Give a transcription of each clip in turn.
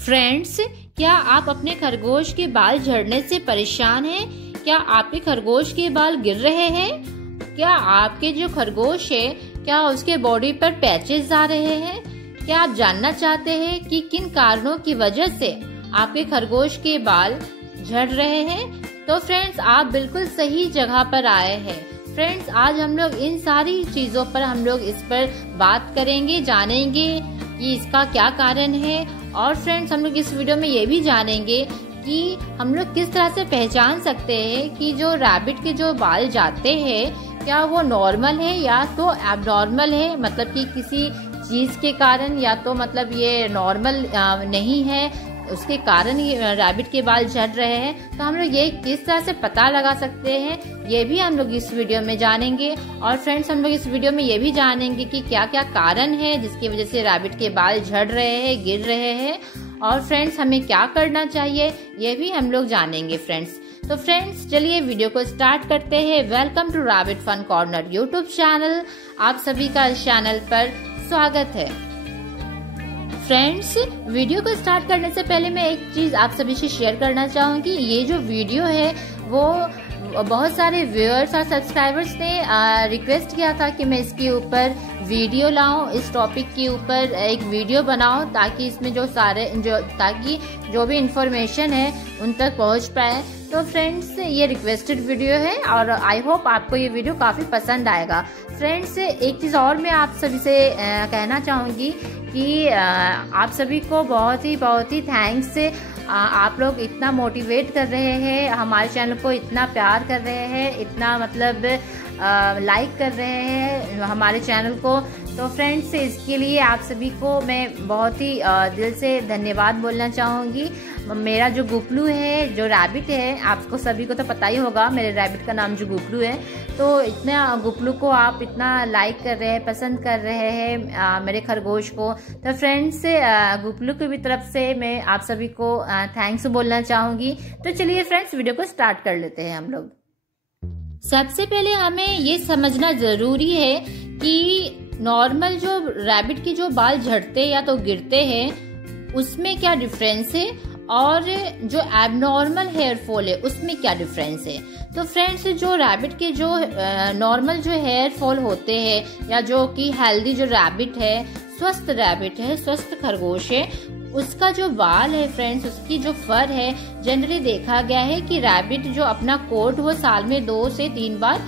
Friends, क्या आप अपने खरगोश के बाल झड़ने से परेशान हैं? क्या आपके खरगोश के बाल गिर रहे हैं? क्या आपके जो खरगोश है, क्या उसके बॉडी पर पैचेस आ रहे हैं? क्या आप जानना चाहते हैं कि किन कारणों की वजह से आपके खरगोश के बाल झड़ रहे हैं? तो फ्रेंड्स, आप बिल्कुल सही जगह पर आए हैं। फ्रेंड्स, आज हम लोग इन सारी चीजों पर इस पर बात करेंगे, जानेंगे कि इसका क्या कारण है। और फ्रेंड्स, हम लोग इस वीडियो में ये भी जानेंगे कि हम लोग किस तरह से पहचान सकते हैं कि जो रैबिट के जो बाल जाते हैं क्या वो नॉर्मल है या तो एबनॉर्मल है, मतलब कि किसी चीज के कारण, या तो मतलब ये नॉर्मल नहीं है, उसके कारण ये रैबिट के बाल झड़ रहे हैं। तो हम लोग ये किस तरह से पता लगा सकते हैं, ये भी हम लोग इस वीडियो में जानेंगे। और फ्रेंड्स, हम लोग इस वीडियो में ये भी जानेंगे कि क्या क्या कारण है जिसकी वजह से रैबिट के बाल झड़ रहे हैं, गिर रहे हैं। और फ्रेंड्स, हमें क्या करना चाहिए ये भी हम लोग जानेंगे फ्रेंड्स। तो फ्रेंड्स, चलिए वीडियो को स्टार्ट करते हैं। Welcome to rabbit fun corner YouTube channel. आप सभी का इस चैनल पर स्वागत है। फ्रेंड्स, वीडियो को स्टार्ट करने से पहले मैं एक चीज आप सभी से शेयर करना चाहूंगी। ये जो वीडियो है वो बहुत सारे व्यूअर्स और सब्सक्राइबर्स ने रिक्वेस्ट किया था कि मैं इसके ऊपर वीडियो लाऊं, इस टॉपिक के ऊपर एक वीडियो बनाऊं, ताकि इसमें ताकि जो भी इंफॉर्मेशन है उन तक पहुंच पाए। तो फ्रेंड्स, ये रिक्वेस्टेड वीडियो है और आई होप आपको ये वीडियो काफी पसंद आएगा। फ्रेंड्स, एक चीज और मैं आप सभी से कहना चाहूंगी कि आप सभी को बहुत ही थैंक्स। आप लोग इतना मोटिवेट कर रहे हैं, हमारे चैनल को इतना प्यार कर रहे हैं, इतना मतलब लाइक कर रहे हैं हमारे चैनल को। तो फ्रेंड्स, इसके लिए आप सभी को मैं बहुत ही दिल से धन्यवाद बोलना चाहूँगी। मेरा जो गुपलू है, जो रैबिट है, आपको सभी को तो पता ही होगा मेरे रैबिट का नाम जो गुपलू है। तो इतना गुपलू को आप इतना लाइक कर रहे हैं, पसंद कर रहे हैं मेरे खरगोश को। तो फ्रेंड्स, गुपलू की भी तरफ से मैं आप सभी को थैंक्स बोलना चाहूँगी। तो चलिए फ्रेंड्स, वीडियो को स्टार्ट कर लेते हैं हम लोग। सबसे पहले हमें ये समझना जरूरी है कि नॉर्मल जो रैबिट के जो बाल झड़ते या तो गिरते हैं उसमें क्या डिफरेंस है, और जो एबनॉर्मल हेयर फॉल है उसमें क्या डिफरेंस है। तो फ्रेंड्स, जो रैबिट के जो नॉर्मल जो हेयर फॉल होते हैं, या जो कि हेल्दी जो रैबिट है, स्वस्थ रैबिट है, स्वस्थ खरगोश है, उसका जो बाल है फ्रेंड्स, उसकी जो फर है, जनरली देखा गया है कि रैबिट जो अपना कोट वो साल में 2 से 3 बार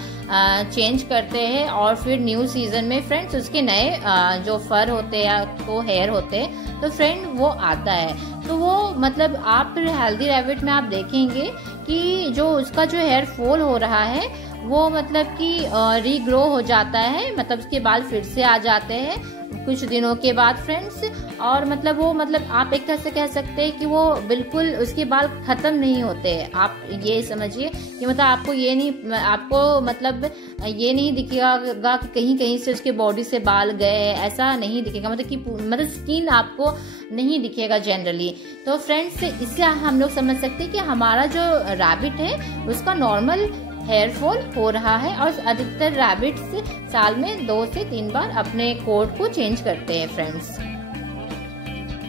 चेंज करते हैं। और फिर न्यू सीजन में फ्रेंड्स उसके नए जो फर होते हैं तो हेयर होते हैं, तो फ्रेंड वो आता है। तो वो मतलब आप हेल्दी रैबिट में आप देखेंगे कि जो उसका जो हेयर फॉल हो रहा है वो मतलब कि रीग्रो हो जाता है, मतलब उसके बाल फिर से आ जाते हैं कुछ दिनों के बाद फ्रेंड्स। और मतलब वो मतलब आप एक तरह से कह सकते हैं कि वो बिल्कुल उसके बाल खत्म नहीं होते हैं। आप ये समझिए कि मतलब आपको मतलब ये नहीं दिखेगा कि कहीं कहीं से उसके बॉडी से बाल गए, ऐसा नहीं दिखेगा, मतलब स्किन आपको नहीं दिखेगा जनरली। तो फ्रेंड्स, इससे हम लोग समझ सकते हैं कि हमारा जो रैबिट है उसका नॉर्मल हेयर फॉल हो रहा है। और अधिकतर रैबिट्स साल में 2 से 3 बार अपने कोट को चेंज करते हैं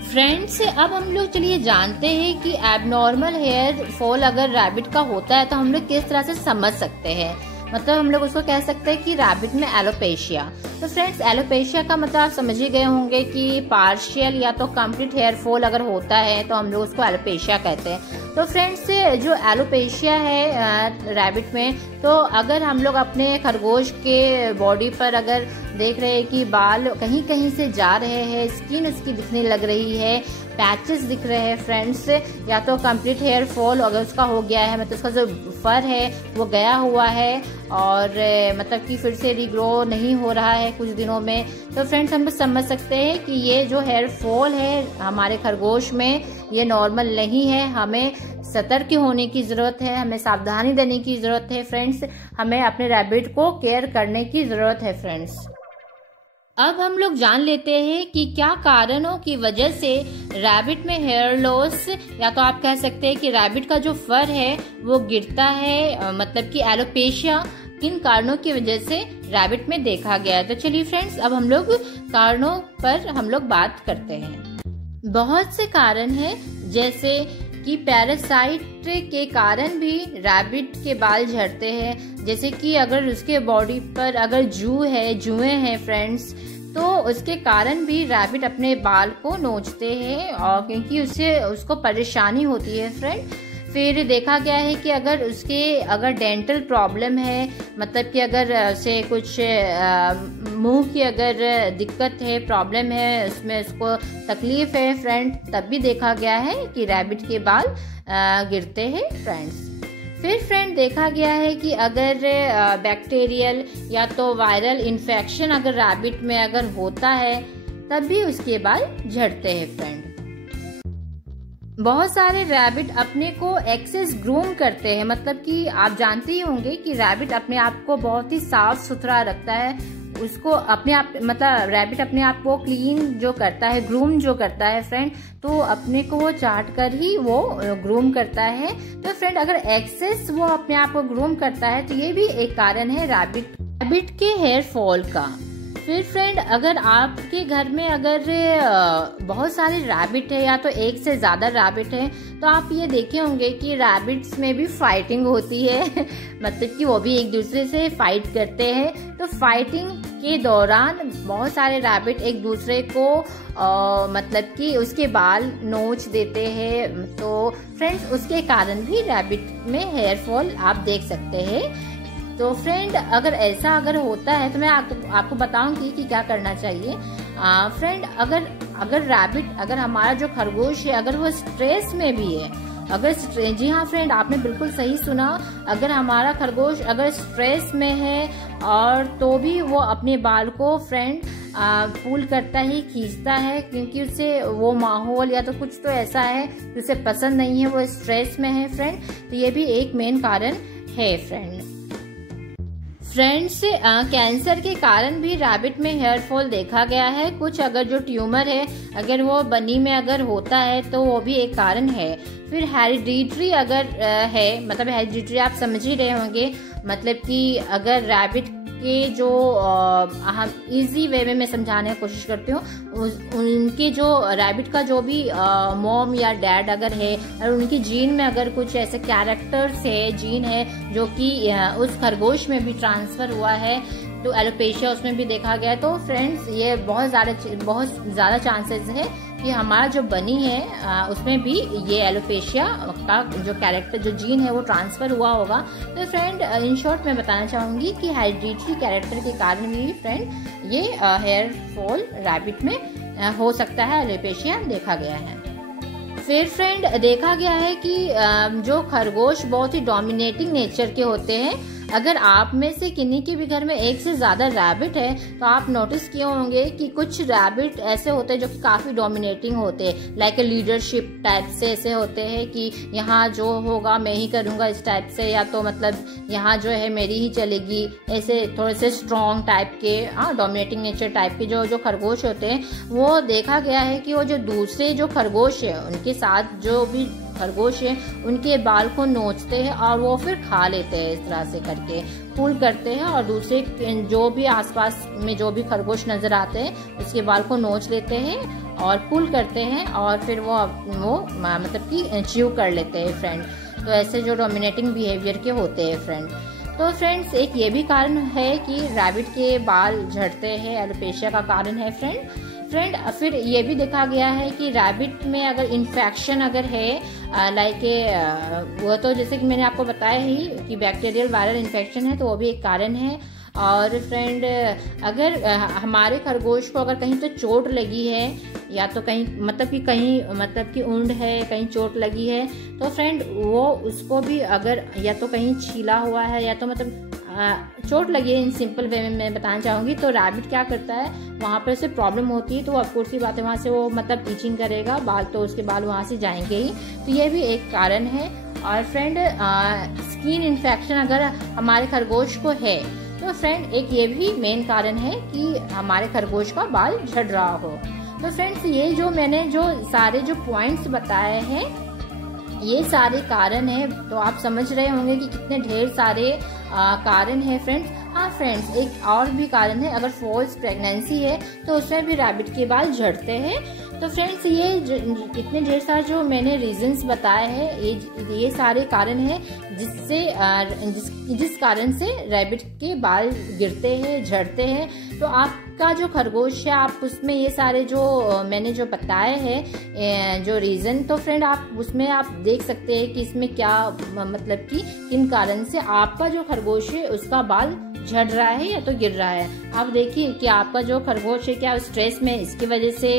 फ्रेंड्स, अब हम लोग चलिए जानते हैं कि एबनॉर्मल हेयर फॉल अगर रैबिट का होता है तो हम लोग किस तरह से समझ सकते हैं। मतलब हम लोग उसको कह सकते हैं कि रैबिट में एलोपेशिया। तो फ्रेंड्स, एलोपेशिया का मतलब आप समझ ही गए होंगे कि पार्शियल या तो कंप्लीट हेयर फॉल अगर होता है तो हम लोग उसको एलोपेशिया कहते हैं। तो फ्रेंड्स, जो एलोपेशिया है रैबिट में, तो अगर हम लोग अपने खरगोश के बॉडी पर अगर देख रहे हैं कि बाल कहीं कहीं से जा रहे हैं, स्किन उसकी दिखने लग रही है, पैचेस दिख रहे हैं फ्रेंड्स, या तो कंप्लीट हेयर फॉल अगर उसका हो गया है, मतलब उसका जो फर है वो गया हुआ है और मतलब कि फिर से रीग्रो नहीं हो रहा है कुछ दिनों में, तो फ्रेंड्स हम लोग समझ सकते हैं कि ये जो हेयर फॉल है हमारे खरगोश में ये नॉर्मल नहीं है। हमें सतर्क होने की जरूरत है, हमें सावधानी देने की जरूरत है फ्रेंड्स, हमें अपने रैबिट को केयर करने की जरूरत है फ्रेंड्स। अब हम लोग जान लेते हैं कि क्या कारणों की वजह से रैबिट में हेयर लॉस, या तो आप कह सकते हैं कि रैबिट का जो फर है वो गिरता है, मतलब कि एलोपेशिया किन कारणों की वजह से रैबिट में देखा गया है। तो चलिए फ्रेंड्स, अब हम लोग कारणों पर हम लोग बात करते हैं। बहुत से कारण हैं, जैसे कि पैरासाइट के कारण भी रैबिट के बाल झड़ते हैं। जैसे कि अगर उसके बॉडी पर अगर जुएं हैं फ्रेंड्स, तो उसके कारण भी रैबिट अपने बाल को नोचते हैं, और क्योंकि उसको परेशानी होती है फ्रेंड। फिर देखा गया है कि अगर डेंटल प्रॉब्लम है, मतलब कि अगर उसे कुछ मुंह की अगर दिक्कत है, प्रॉब्लम है, उसमें उसको तकलीफ है फ्रेंड, तब भी देखा गया है कि रैबिट के बाल गिरते हैं फ्रेंड्स। फिर फ्रेंड देखा गया है कि अगर बैक्टीरियल या तो वायरल इन्फेक्शन अगर रैबिट में अगर होता है, तब भी उसके बाल झड़ते हैं फ्रेंड। बहुत सारे रैबिट अपने को एक्सेस ग्रूम करते हैं, मतलब कि आप जानते ही होंगे कि रैबिट अपने आप को बहुत ही साफ सुथरा रखता है। उसको अपने आप मतलब रैबिट अपने आप को क्लीन जो करता है, ग्रूम जो करता है फ्रेंड, तो अपने को वो चाट कर ही वो ग्रूम करता है। तो फ्रेंड अगर एक्सेस वो अपने आप को ग्रूम करता है, तो ये भी एक कारण है रैबिट के हेयर फॉल का। फिर फ्रेंड अगर आपके घर में अगर बहुत सारे रैबिट है या तो एक से ज्यादा रैबिट है, तो आप ये देखे होंगे कि रैबिट्स में भी फाइटिंग होती है मतलब कि वो भी एक दूसरे से फाइट करते हैं। तो फाइटिंग के दौरान बहुत सारे रैबिट एक दूसरे को मतलब कि उसके बाल नोच देते हैं। तो फ्रेंड्स उसके कारण भी रैबिट में हेयर फॉल आप देख सकते हैं। तो फ्रेंड अगर ऐसा होता है, तो मैं आपको बताऊंगी कि क्या करना चाहिए। फ्रेंड अगर रैबिट अगर हमारा जो खरगोश है अगर वो स्ट्रेस में भी है, जी हाँ फ्रेंड आपने बिल्कुल सही सुना, अगर हमारा खरगोश अगर स्ट्रेस में है और तो भी वो अपने बाल को फ्रेंड पुल करता है, खींचता है, क्योंकि उसे वो माहौल या तो कुछ तो ऐसा है उसे पसंद नहीं है, वो स्ट्रेस में है फ्रेंड। तो ये भी एक मेन कारण है फ्रेंड। फ्रेंड्स कैंसर के कारण भी रैबिट में हेयर फॉल देखा गया है। कुछ अगर जो ट्यूमर है अगर वो बनी में अगर होता है, तो वो भी एक कारण है। फिर हेरिडिटरी अगर है, मतलब हेरिडिटरी आप समझ ही रहे होंगे, मतलब कि अगर रैबिट के जो हम इजी वे में मैं समझाने की कोशिश करती हूँ, उनके जो रैबिट का जो भी मॉम या डैड अगर है और उनकी जीन में अगर कुछ ऐसे कैरेक्टर्स है, जीन है जो कि उस खरगोश में भी ट्रांसफर हुआ है, तो एलोपेशिया उसमें भी देखा गया। तो फ्रेंड्स ये बहुत ज़्यादा चांसेस है कि हमारा जो बनी है उसमें भी ये एलोपेशिया का जो कैरेक्टर जो जीन है वो ट्रांसफर हुआ होगा। तो फ्रेंड इन शॉर्ट मैं बताना चाहूंगी कि हेरिडिटरी कैरेक्टर के कारण भी फ्रेंड ये हेयर फॉल रैबिट में हो सकता है, एलोपेशिया देखा गया है। फिर फ्रेंड देखा गया है कि जो खरगोश बहुत ही डोमिनेटिंग नेचर के होते हैं। अगर आप में से किन्हीं के भी घर में एक से ज्यादा रैबिट है, तो आप नोटिस किए होंगे कि कुछ रैबिट ऐसे होते हैं जो कि काफी डोमिनेटिंग होते हैं, लाइक लीडरशिप टाइप से ऐसे होते हैं कि यहाँ जो होगा मैं ही करूँगा इस टाइप से, या तो मतलब यहाँ जो है मेरी ही चलेगी, ऐसे थोड़े से स्ट्रॉन्ग टाइप के डोमिनेटिंग नेचर टाइप के जो खरगोश होते हैं। वो देखा गया है कि वो जो दूसरे जो खरगोश है उनके साथ जो भी खरगोश है उनके बाल को नोचते हैं और वो फिर खा लेते हैं, इस तरह से करके पुल करते हैं और दूसरे जो भी आसपास में जो भी खरगोश नजर आते हैं उसके बाल को नोच लेते हैं और पुल करते हैं और फिर वो मतलब कि च्यू कर लेते हैं फ्रेंड। तो ऐसे जो डोमिनेटिंग बिहेवियर के होते हैं फ्रेंड। तो फ्रेंड्स एक ये भी कारण है कि रैबिट के बाल झड़ते हैं, एलोपेशिया का कारण है फ्रेंड। फिर ये भी देखा गया है कि रैबिट में अगर इन्फेक्शन अगर है, लाइक वो तो जैसे कि मैंने आपको बताया ही कि बैक्टीरियल वायरल इन्फेक्शन है, तो वो भी एक कारण है। और फ्रेंड अगर हमारे खरगोश को अगर कहीं तो चोट लगी है, या तो कहीं कि ऊंड है, कहीं चोट लगी है, तो फ्रेंड वो उसको भी अगर या तो कहीं छीला हुआ है या तो मतलब चोट लगी है, इन सिंपल वे में मैं बताना चाहूंगी, तो रैबिट क्या करता है वहाँ पर उसे प्रॉब्लम होती है, तो ऑफकोर्स की बात है वहाँ से वो मतलब टीचिंग करेगा बाल, तो उसके बाल वहाँ से जाएंगे ही। तो ये भी एक कारण है। और फ्रेंड स्किन इन्फेक्शन अगर हमारे खरगोश को है, तो फ्रेंड एक ये भी मेन कारण है कि हमारे खरगोश का बाल झड़ रहा हो। तो फ्रेंड्स ये जो मैंने जो सारे जो पॉइंट्स बताए हैं ये सारे कारण है, तो आप समझ रहे होंगे कि कितने ढेर सारे कारण है फ्रेंड्स। हाँ फ्रेंड्स एक और भी कारण है, अगर फॉल्स प्रेगनेंसी है तो उसमें भी रैबिट के बाल झड़ते हैं। तो फ्रेंड्स ये इतने ढेर सारे जो मैंने रीजंस बताए हैं ये सारे कारण हैं जिससे जिस कारण से रैबिट के बाल गिरते हैं, झड़ते हैं। तो आपका जो खरगोश है आप उसमें ये सारे जो मैंने जो बताए हैं जो रीज़न, तो फ्रेंड आप उसमें आप देख सकते हैं कि इसमें क्या मतलब कि किन कारण से आपका जो खरगोश है उसका बाल झड़ रहा है या तो गिर रहा है। आप देखिए कि आपका जो खरगोश है क्या स्ट्रेस में इसकी वजह से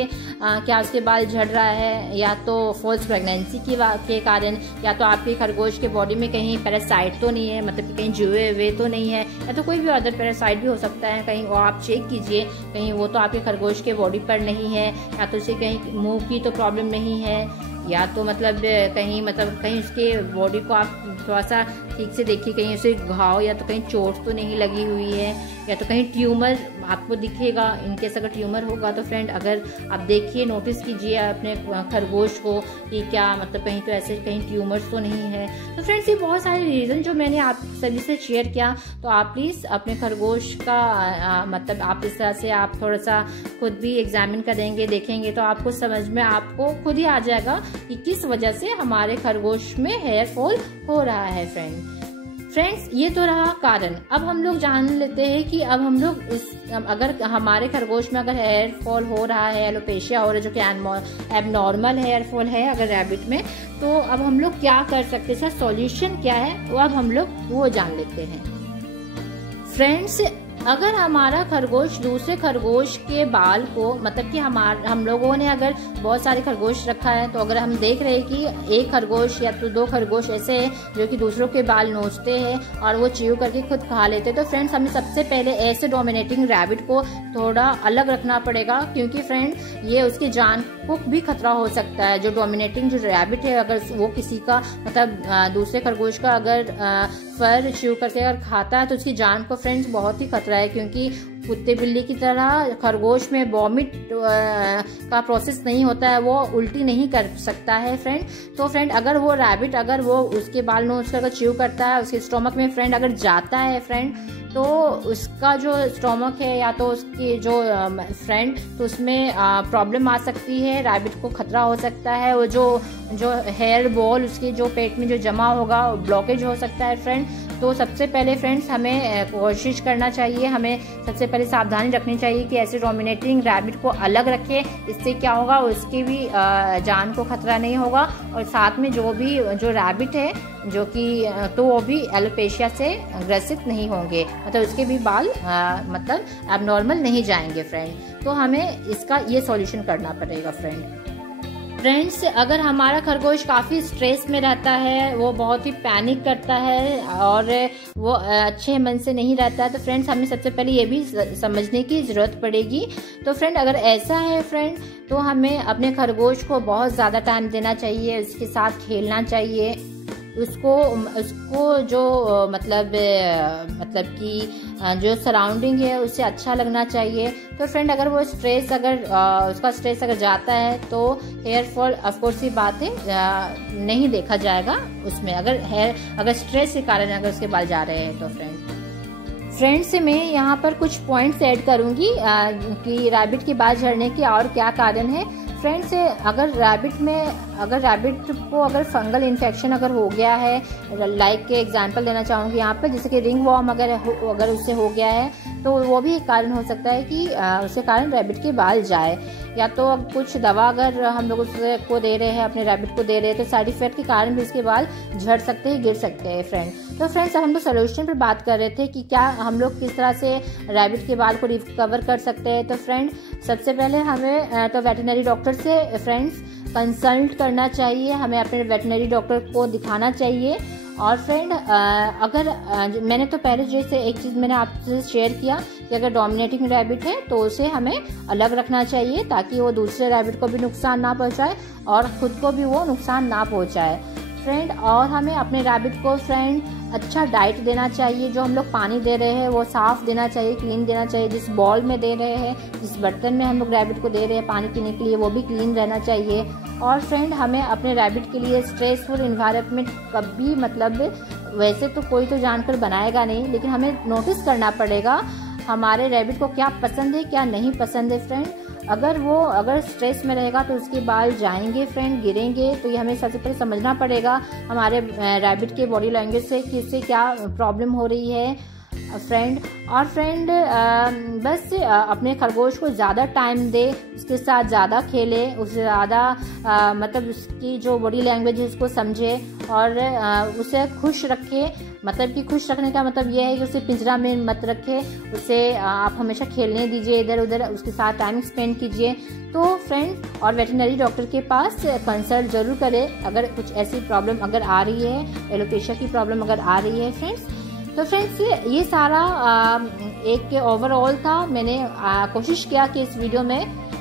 क्या उसके बाल झड़ रहा है, या तो फॉल्स प्रेगनेंसी के कारण, या तो आपके खरगोश के बॉडी में कहीं पैरासाइट तो नहीं है, मतलब कि कहीं जुए हुए तो नहीं है, या तो कोई भी अदर पैरासाइट भी हो सकता है कहीं, वो आप चेक कीजिए कहीं वो तो आपके खरगोश के बॉडी पर नहीं है, या तो उसे कहीं मुंह की तो प्रॉब्लम नहीं है, या तो मतलब कहीं उसके बॉडी को आप थोड़ा सा ठीक से देखिए कहीं उसे घाव या तो कहीं चोट तो नहीं लगी हुई है, या तो कहीं ट्यूमर आपको दिखेगा। इनकेस अगर ट्यूमर होगा तो फ्रेंड अगर आप देखिए नोटिस कीजिए अपने खरगोश को कि क्या मतलब कहीं तो ऐसे कहीं ट्यूमर्स तो नहीं है। तो फ्रेंड्स ये बहुत सारे रीज़न जो मैंने आप सभी से शेयर किया, तो आप प्लीज़ अपने खरगोश का मतलब आप इस तरह से आप थोड़ा सा खुद भी एग्जामिन करेंगे, देखेंगे तो आपको समझ में आपको खुद ही आ जाएगा कि किस वजह से हमारे खरगोश में हेयर फॉल हो रहा है। फ्रेंड्स ये तो रहा कारण। अब हम लोग जान लेते हैं कि अब हम लोग अगर हमारे खरगोश में अगर हेयर फॉल हो रहा है, एलोपेशिया हो रहा है जो कि एबनॉर्मल हेयर फॉल है अगर रैबिट में, तो अब हम लोग क्या कर सकते हैं, इसका सॉल्यूशन क्या है वो अब हम लोग वो जान लेते हैं। फ्रेंड्स अगर हमारा खरगोश दूसरे खरगोश के बाल को मतलब कि हम लोगों ने अगर बहुत सारे खरगोश रखा है, तो अगर हम देख रहे हैं कि एक खरगोश या तो दो खरगोश ऐसे हैं जो कि दूसरों के बाल नोचते हैं और वो च्यू करके खुद खा लेते हैं, तो फ्रेंड्स हमें सबसे पहले ऐसे डोमिनेटिंग रैबिट को थोड़ा अलग रखना पड़ेगा, क्योंकि फ्रेंड ये उसकी जान को भी खतरा हो सकता है। जो डोमिनेटिंग जो रैबिट है अगर वो किसी का मतलब दूसरे खरगोश का अगर फर च्यू करके अगर खाता है तो उसकी जान को फ्रेंड्स बहुत ही खतरा है, क्योंकि कुत्ते बिल्ली की तरह खरगोश में वॉमिट का प्रोसेस नहीं होता है, वो उल्टी नहीं कर सकता है फ्रेंड। तो फ्रेंड अगर वो रैबिट अगर वो उसके बाल नोच कर च्यू करता है, उसके स्टोमक में फ्रेंड अगर जाता है फ्रेंड, तो उसका जो स्टोमक है या तो उसकी जो फ्रेंड तो उसमें प्रॉब्लम आ सकती है, रैबिट को खतरा हो सकता है, वो जो हेयर बॉल उसके जो पेट में जो जमा होगा ब्लॉकेज हो सकता है फ्रेंड। तो सबसे पहले फ्रेंड्स हमें कोशिश करना चाहिए, हमें सबसे पहले सावधानी रखनी चाहिए कि ऐसे डोमिनेटिंग रैबिट को अलग रखें। इससे क्या होगा उसकी भी जान को खतरा नहीं होगा, और साथ में जो रैबिट है जो कि तो वो भी एलोपेशिया से ग्रसित नहीं होंगे, मतलब उसके भी बाल मतलब एबनॉर्मल नहीं जाएंगे फ्रेंड। तो हमें इसका ये सॉल्यूशन करना पड़ेगा फ्रेंड्स अगर हमारा खरगोश काफ़ी स्ट्रेस में रहता है, वो बहुत ही पैनिक करता है और वो अच्छे मन से नहीं रहता है, तो फ्रेंड्स हमें सबसे पहले ये भी समझने की ज़रूरत पड़ेगी। तो फ्रेंड अगर ऐसा है फ्रेंड, तो हमें अपने खरगोश को बहुत ज़्यादा टाइम देना चाहिए, उसके साथ खेलना चाहिए, उसको जो मतलब कि जो सराउंडिंग है उससे अच्छा लगना चाहिए। तो फ्रेंड अगर वो स्ट्रेस उसका स्ट्रेस अगर जाता है तो हेयर फॉल ऑफकोर्स ही बात है नहीं देखा जाएगा उसमें, अगर स्ट्रेस के कारण अगर उसके बाल जा रहे हैं। तो फ्रेंड्स मैं यहाँ पर कुछ पॉइंट्स ऐड करूँगी कि रैबिट के बाल झड़ने के और क्या कारण है। फ्रेंड्स अगर रैबिट को अगर फंगल इन्फेक्शन अगर हो गया है, लाइक के एग्जांपल देना चाहूँगी यहाँ पे, जैसे कि रिंग वॉर्म अगर उससे हो गया है, तो वो भी एक कारण हो सकता है कि उसके कारण रैबिट के बाल जाए। या तो कुछ दवा अगर हम लोग उसको दे रहे हैं, अपने रैबिट को दे रहे हैं, तो साइड इफेक्ट के कारण भी इसके बाल झड़ सकते हैं, गिर सकते हैं फ्रेंड। तो फ्रेंड्स हम लोग सोल्यूशन पर बात कर रहे थे कि क्या हम लोग किस तरह से रैबिट के बाल को रिकवर कर सकते हैं। तो फ्रेंड सबसे पहले हमें तो वेटरनरी डॉक्टर से फ्रेंड्स कंसल्ट करना चाहिए, हमें अपने वेटरनरी डॉक्टर को दिखाना चाहिए। और फ्रेंड अगर मैंने तो पहले जैसे एक चीज़ मैंने आपसे शेयर किया कि अगर डोमिनेटिंग रैबिट है तो उसे हमें अलग रखना चाहिए, ताकि वो दूसरे रैबिट को भी नुकसान ना पहुंचाए और ख़ुद को भी वो नुकसान ना पहुंचाए फ्रेंड। और हमें अपने रैबिट को फ्रेंड अच्छा डाइट देना चाहिए, जो हम लोग पानी दे रहे हैं वो साफ़ देना चाहिए, क्लीन देना चाहिए। जिस बॉल में दे रहे हैं, जिस बर्तन में हम लोग रैबिट को दे रहे हैं पानी पीने के लिए, वो भी क्लीन रहना चाहिए। और फ्रेंड हमें अपने रैबिट के लिए स्ट्रेसफुल इन्वायरमेंट कभी मतलब वैसे तो कोई तो जानकर बनाएगा नहीं, लेकिन हमें नोटिस करना पड़ेगा हमारे रैबिट को क्या पसंद है क्या नहीं पसंद है फ्रेंड। अगर स्ट्रेस में रहेगा तो उसके बाल जाएंगे फ्रेंड, गिरेंगे। तो ये हमें सबसे पहले समझना पड़ेगा हमारे रैबिट के बॉडी लैंग्वेज से कि इससे क्या प्रॉब्लम हो रही है फ्रेंड। और फ्रेंड बस अपने खरगोश को ज़्यादा टाइम दे, उसके साथ ज़्यादा खेले, उससे ज़्यादा मतलब उसकी जो बॉडी लैंग्वेज है उसको समझे और उसे खुश रखे। मतलब कि खुश रखने का मतलब यह है कि उसे पिंजरा में मत रखे, उसे आप हमेशा खेलने दीजिए, इधर उधर उसके साथ टाइम स्पेंड कीजिए। तो फ्रेंड और वेटरनरी डॉक्टर के पास कंसल्ट जरूर करें अगर कुछ ऐसी प्रॉब्लम अगर आ रही है, एलोपेशिया की प्रॉब्लम अगर आ रही है फ्रेंड्स। तो फ्रेंड्स ये सारा एक ओवरऑल था। मैंने कोशिश किया कि इस वीडियो में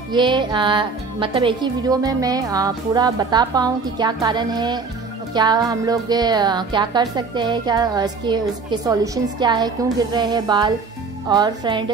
ये मतलब एक ही वीडियो में मैं पूरा बता पाऊँ कि क्या कारण है, क्या हम लोग क्या कर सकते हैं, क्या इसके सॉल्यूशंस क्या है, क्यों गिर रहे हैं बाल। और फ्रेंड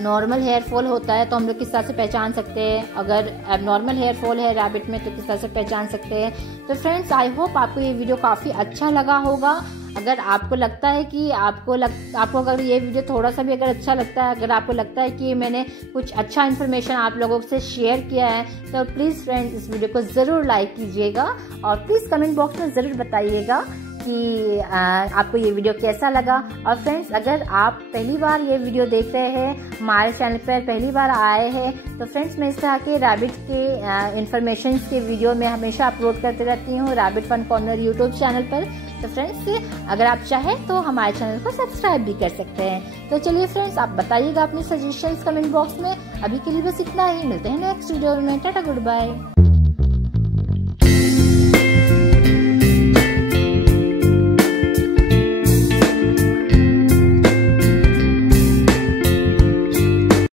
नॉर्मल हेयर फॉल होता है तो हम लोग किस तरह से पहचान सकते हैं, अगर एबनॉर्मल हेयर फॉल है रैबिट में तो किस तरह से पहचान सकते हैं। तो फ्रेंड्स आई होप आपको ये वीडियो काफ़ी अच्छा लगा होगा। अगर आपको लगता है कि आपको अगर ये वीडियो थोड़ा सा भी अगर अच्छा लगता है, अगर आपको लगता है कि मैंने कुछ अच्छा इन्फॉर्मेशन आप लोगों से शेयर किया है, तो प्लीज़ फ्रेंड्स इस वीडियो को ज़रूर लाइक कीजिएगा और प्लीज़ कमेंट बॉक्स में ज़रूर बताइएगा कि आपको ये वीडियो कैसा लगा। और फ्रेंड्स अगर आप पहली बार ये वीडियो देख रहे हैं, हमारे चैनल पर पहली बार आए हैं, तो फ्रेंड्स मैं इस तरह के रैबिट के इन्फॉर्मेशन के वीडियो मैं हमेशा अपलोड करते रहती हूँ rabbit fun corner YouTube channel पर। तो फ्रेंड्स अगर आप चाहें तो हमारे चैनल को सब्सक्राइब भी कर सकते हैं। तो चलिए फ्रेंड्स आप बताइएगा अपने सजेशंस कमेंट बॉक्स में। अभी के लिए बस इतना ही, मिलते हैं नेक्स्ट वीडियो में। Tata good bye.